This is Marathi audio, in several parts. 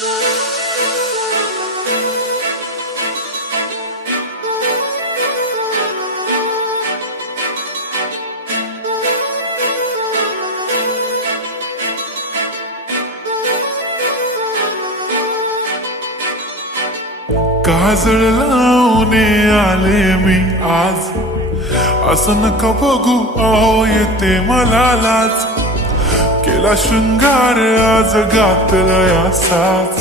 काजळ लावून आले मी आज, असं नका बघू अहो येते मला लाज. केला शृंगार आज घातलाय असाच,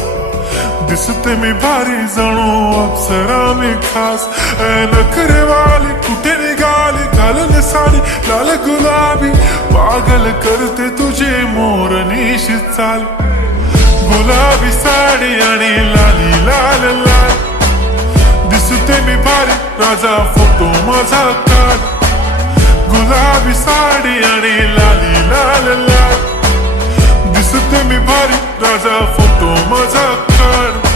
दिसते मी भारी जणू अप्सरा मी खास. नखरेवाली कुठे निघाली घालून साडी लाल गुलाबी, पागल करते तुझे मोरनीशी चाल. गुलाबी साडी आणि लाली लाल लाल, दिसते मी भारी राजा फोटो माझा काढ. गुलाबी साडी आणि लाली लाल लाल, दिसते मी भारी राजा फोटो माझा काढ.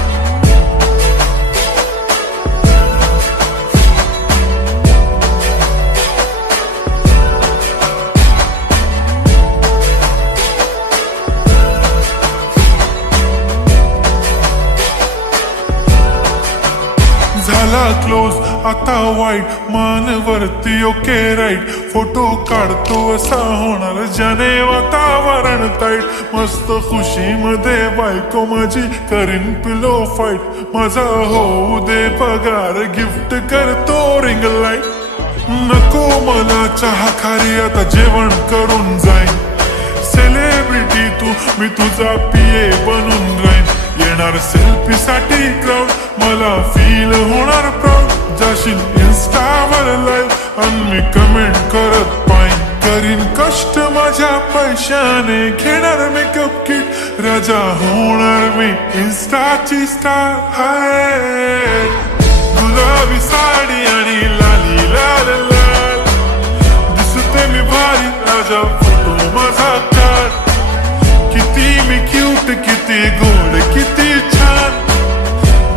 झाला क्लोज आता वाईट, मानवरती ओके राईट. फोटो काढतो असा होणार ज्याने वातावरण ताईट. मस्त खुशी मध्ये बायको माझी करीन पिलो फाईट. माझा होऊ दे पगार गिफ्ट करतो रिंग लाईट. नको मला चहा खारी आता जेवण करून जाईन. सेलिब्रिटी तू मी तुझा पिये बनून राहीन. येणार सेल्फी साठी क्राऊड मला फील होणार प्राऊड. जाशील इन्स्टावर लाईव्ह आणि मी कमेंट करत पाईन. करीन कष्ट माझ्या पैशाने घेणार मेकअप किट. राजा होणार मी इन्स्टाची स्टार. हाय गुलाबी साडी आणि लाली लाल लाल, दिसते मी भारी राजा फोटो माझा काढ. किती मी क्यूट किती गोड किती छान,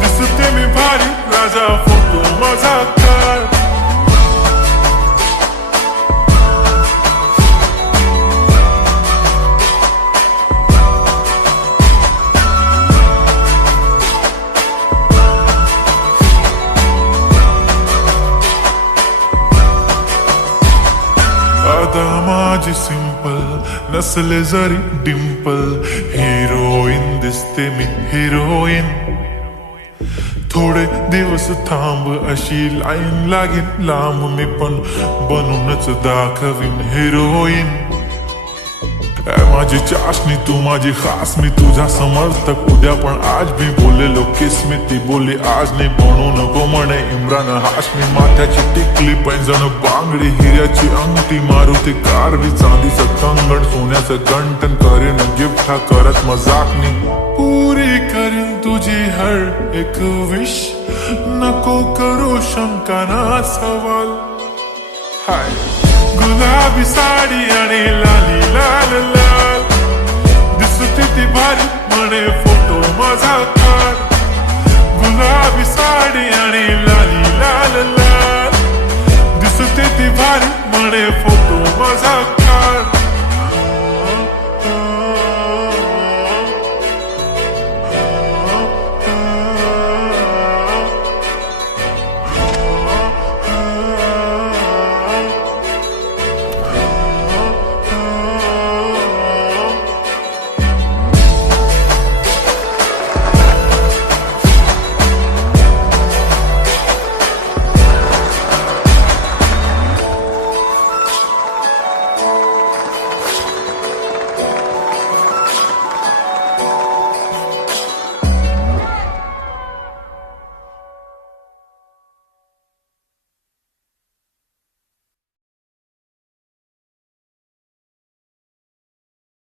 दिसते मी भारी राजा फोटो माझा काढ. आता माझी सिंपल नसले जरी डिंपल, हिरोईन दिसते मी हिरोईन. थोडे दिवस थांब अशी लाईन लागेल लांब, मी पण बनूनच दाखवीन हिरोईन. माझी चाशनी तू माझी खास, मी तुझा समर्थक उद्या पण आज मी बोललेलो किस मी. ती बोलली आज नाही बनू नको म्हणे इम्रान हाशमी. माथ्याची टिकली पैंजण बांगडी हिऱ्याची अंगठी, मारुती कारवी चांदीचं कंगण सोन्याचं गंटन. करीन गिफ्ट हा करत मजाकनी, पुरी करीन तुझी हर एक विश. नको करू शंका ना सवाल. हाय गुलाबी साडी आणि लाली लाल लाल,